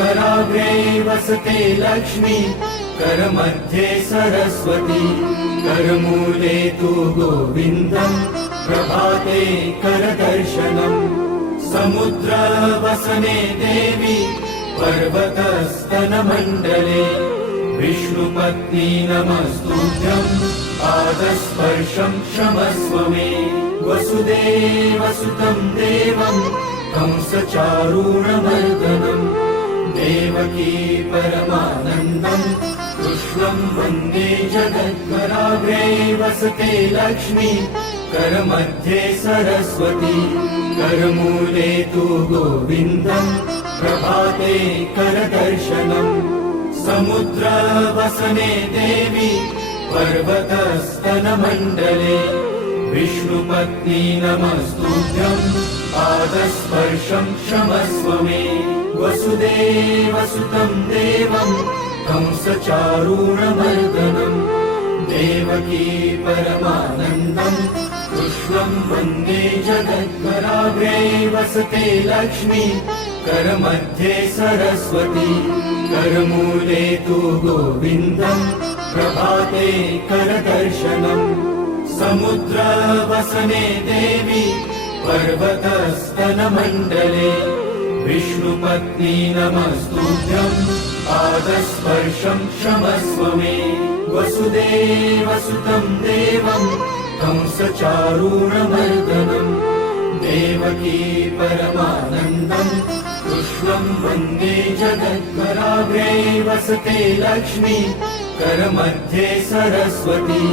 कराग्रे वसते लक्ष्मी, करमध्ये सरस्वती, करमूले तु गोविन्दम्, प्रभाते करदर्शनम्। समुद्रवसने देवी, पर्वतस्तनमण्डले, विष्णुपत्नी नमस्तुभ्यम्, पादस्पर्शम् क्षमस्व मे। वसुदेवसुतम् देवम्, कंसचारूणमर्दनम्, देवकी परमानन्दम्, कृष्णम् वन्दे जगत्कराग्रे वसते लक्ष्मी, करमध्ये सरस्वती, करमूले तु गोविन्दम्, प्रभाते करदर्शनम्। समुद्रवसने देवी, पर्वतस्तनमण्डले, विष्णुपत्नी नमस्तुभ्यम्, पादस्पर्शम् क्षमस्व मे। वसुदेवसुतम् देवम्, कंसचारूणमर्दनम्, देवकी परमानन्दम्, कृष्णम् वन्दे जगत्कराग्रे वसते लक्ष्मी, करमध्ये सरस्वती, करमूले तु गोविन्दम्, प्रभाते करदर्शनम्। समुद्रवसने देवी, पर्वतस्तनमण्डले, विष्णुपत्नी नमस्तुभ्यम्, पादस्पर्शम् क्षमस्व मे। वसुदेवसुतम् देवम्, कंसचारूणमर्दनम्, देवकी परमानन्दम्, कृष्णम् वन्दे जगत्कराग्रे वसते लक्ष्मी, करमध्ये सरस्वती,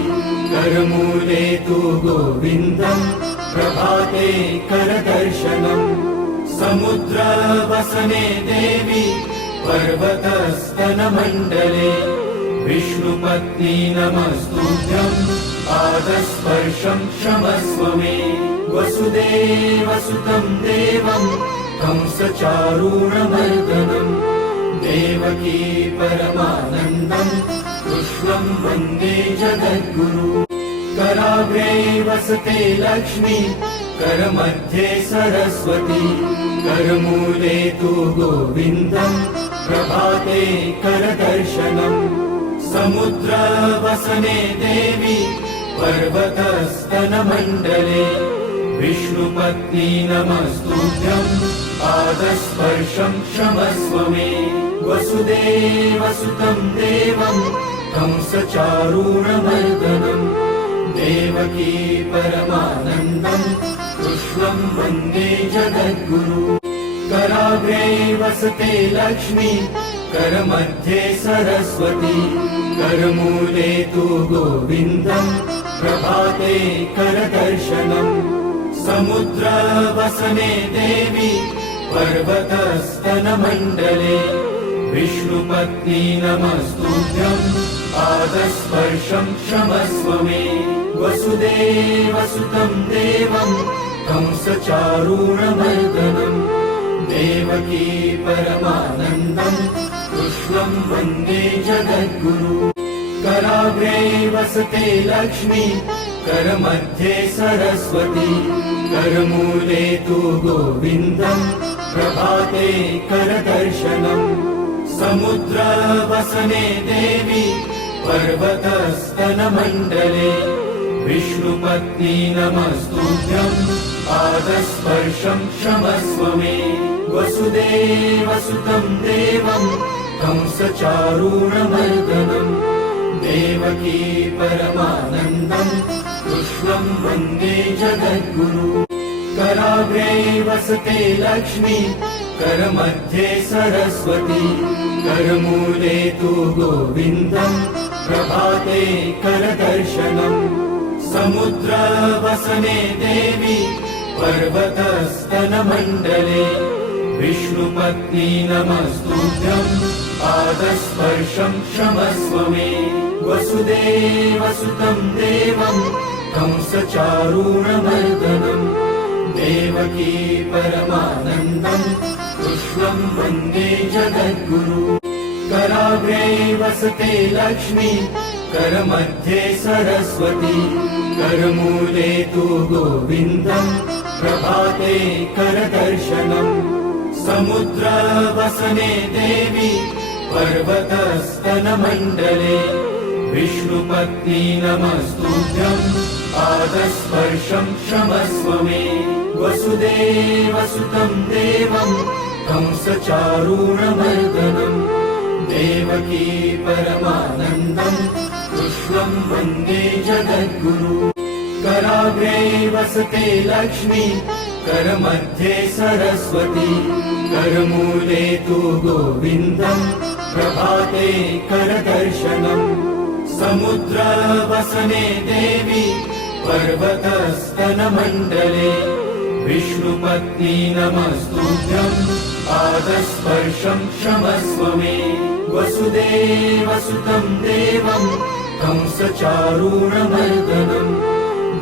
करमूले तु गोविन्दम्, प्रभाते करदर्शनम्। समुद्रवसने देवी, पर्वतस्तनमण्डले, विष्णुपत्नी नमस्तुभ्यम्, पादस्पर्शम् क्षमस्व मे। वसुदेवसुतम् देवम्, कंसचारूणमर्दनम्, देवकी परमानन्दम्, कृष्णम् वन्दे जगद्गुरु। कराग्रे वसते लक्ष्मी, करमध्ये सरस्वती, करमूले तु गोविन्दम्, प्रभाते करदर्शनम्। समुद्रवसने देवी, पर्वतस्तनमण्डले, विष्णुपत्नी नमस्तुभ्यम्, पादस्पर्शम् क्षमस्व मे। वसुदेवसुतम् देवम्, कंसचारूणमर्दनम्, देवकी परमानन्दम्, कृष्णम् वन्दे जगद्गुरु। कराग्रे वसते लक्ष्मी, करमध्ये सरस्वती, करमूले तु गोविन्दम्, प्रभाते करदर्शनम्। समुद्रवसने देवी, पर्वतस्तनमण्डले, विष्णुपत्नी नमस्तुभ्यम्, पादस्पर्शम् क्षमस्व मे। वसुदेवसुतम् देवम्, कंसचारूणमर्दनम्, देवकी परमानन्दम्, कृष्णम् वन्दे जगद्गुरु। कराग्रे वसते लक्ष्मी, करमध्ये सरस्वती, करमूले तु गोविन्दम्, प्रभाते करदर्शनम्। समुद्रवसने देवी, पर्वतस्तनमण्डले, विष्णुपत्नी नमस्तुभ्यम्, पादस्पर्शम् क्षमस्व मे। वसुदेवसुतम् देवम्, कंसचारूणमर्दनम्, देवकी परमानन्दम्, कृष्णम् वन्दे जगद्गुरु। कराग्रे वसते लक्ष्मी, करमध्ये सरस्वती, करमूले तु गोविन्दम्, प्रभाते करदर्शनम्। समुद्रवसने देवी, पर्वतस्तनमण्डले, विष्णुपत्नी नमस्तुभ्यम्, पादस्पर्शम् क्षमस्व मे। वसुदेवसुतम् देवम्, कंसचारूणमर्दनम्, देवकी परमानन्दम्, कृष्णम् वन्दे जगद्गुरु। कराग्रे वसते लक्ष्मी, करमध्ये सरस्वती, करमूले तु गोविन्दम्, प्रभाते करदर्शनम्। समुद्रवसने देवी पर्वतस्तनमण्डले विष्णुपत्नी नमस्तुभ्यं पादस्पर्शं क्षमस्व मे वसुदेवसुतं देवं कंसचारूणमर्दनं देवकी परमानन्दं कृष्णं वन्दे जगद्गुरु कराग्रे वसते लक्ष्मी करमध्ये सरस्वती करमूले तु गोविन्दं प्रभाते करदर्शनम् समुद्रवसने देवी पर्वतस्तनमण्डले विष्णुपत्नी नमस्तुभ्यं पादस्पर्शं क्षमस्व मे वसुदेवसुतं देवं कंसचारूणमर्दनं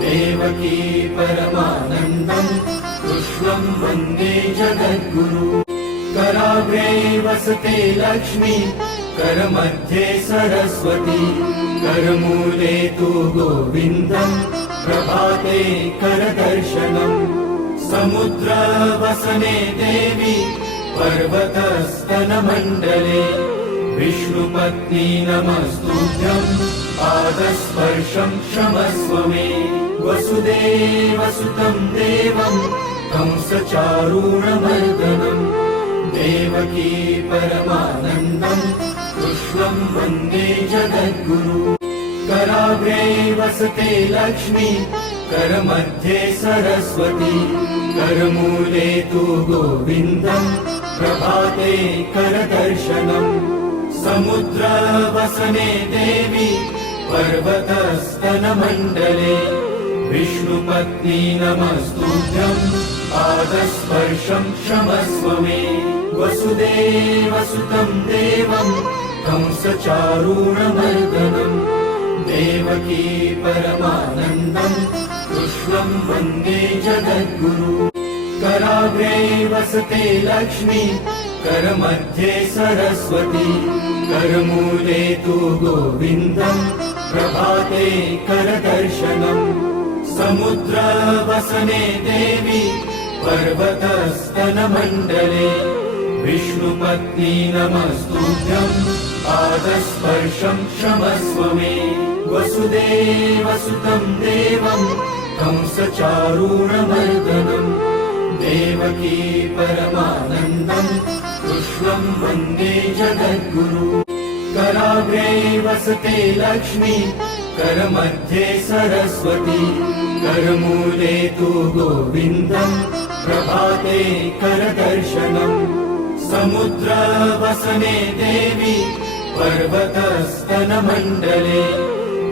देवकी परमानन्दं कृष्णं वन्दे जगद्गुरु कराग्रे वसते लक्ष्मी करमध्ये सरस्वती करमूले तु गोविन्दं प्रभाते करदर्शनम् समुद्रवसने देवी पर्वतस्तनमण्डले विष्णुपत्नी नमस्तुभ्यं पादस्पर्शं क्षमस्व मे वसुदेवसुतं देवं कंसचारूणमर्दनं देवकी परमानन्दं कृष्णं वन्दे जगद्गुरु कराग्रे वसते लक्ष्मी करमध्ये सरस्वती करमूले तु गोविन्दं प्रभाते करदर्शनम् समुद्रवसने देवी पर्वतस्तनमण्डले विष्णुपत्नी नमस्तुभ्यं पादस्पर्शं क्षमस्व मे वसुदेवसुतं देवं कंसचारूणमर्दनं देवकी परमानन्दं कृष्णं वन्दे जगद्गुरु कराग्रे वसते लक्ष्मी करमध्ये सरस्वती करमूले तु गोविन्दं प्रभाते करदर्शनम् समुद्रवसने देवी पर्वतस्तनमण्डले विष्णुपत्नी नमस्तुभ्यं पादस्पर्शं क्षमस्व मे वसुदेवसुतं देवं कंसचारूणमर्दनं देवकी परमानन्दं कृष्णं वन्दे जगद्गुरु कराग्रे वसते लक्ष्मी करमध्ये सरस्वती करमूले तु गोविन्दं प्रभाते करदर्शनम् समुद्रवसने देवी पर्वतस्तनमण्डले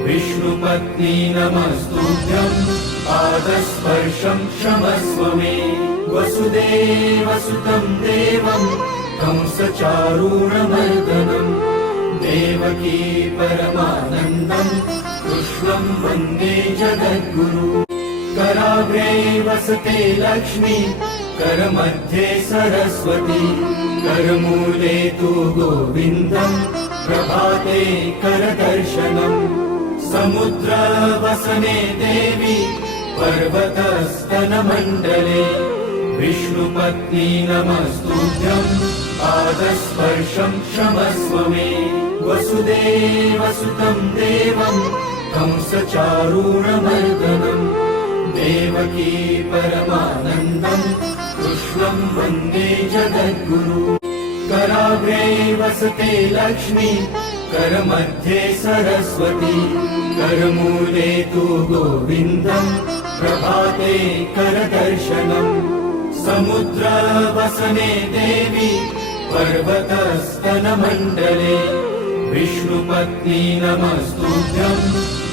विष्णुपत्नी नमस्तुभ्यं पादस्पर्शं क्षमस्व मे वसुदेवसुतं देवं कंसचारूणमर्दनं देवकी परमानन्दं कृष्णं वन्दे जगद्गुरु कराग्रे वसते लक्ष्मी करमध्ये सरस्वती करमूले तु गोविन्दं प्रभाते करदर्शनम् समुद्रवसने देवी पर्वतस्तनमण्डले विष्णुपत्नी नमस्तुभ्यं पादस्पर्शं क्षमस्व मे वसुदेवसुतं देवं कंसचारूणमर्दनं देवकी परमानन्दं कृष्णं वन्दे जगद्गुरु कराग्रे वसते लक्ष्मी करमध्ये सरस्वती करमूले तु गोविन्दं प्रभाते करदर्शनम् समुद्रवसने देवी पर्वतस्तनमण्डले विष्णुपत्नी नमस्तुभ्यं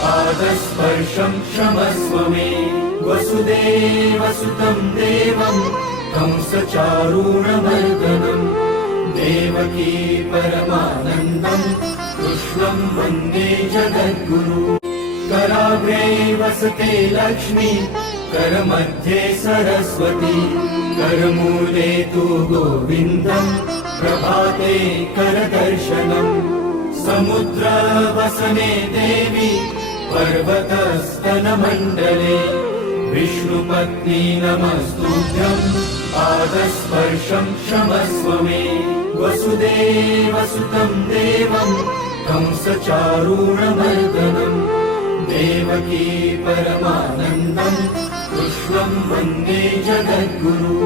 पादस्पर्शं क्षमस्व मे वसुदेवसुतं देवं कंसचारूणमर्दनं देवकी परमानन्दं कृष्णं वन्दे जगद्गुरु कराग्रे वसते लक्ष्मी करमध्ये सरस्वती करमूले तु गोविन्दं प्रभाते करदर्शनम् समुद्रवसने देवी पर्वतस्तनमण्डले विष्णुपत्नी नमस्तुभ्यं पादस्पर्शं क्षमस्व मे वसुदेवसुतं देवं कंसचारूणमर्दनं देवकी परमानन्दं कृष्णं वन्दे जगद्गुरु।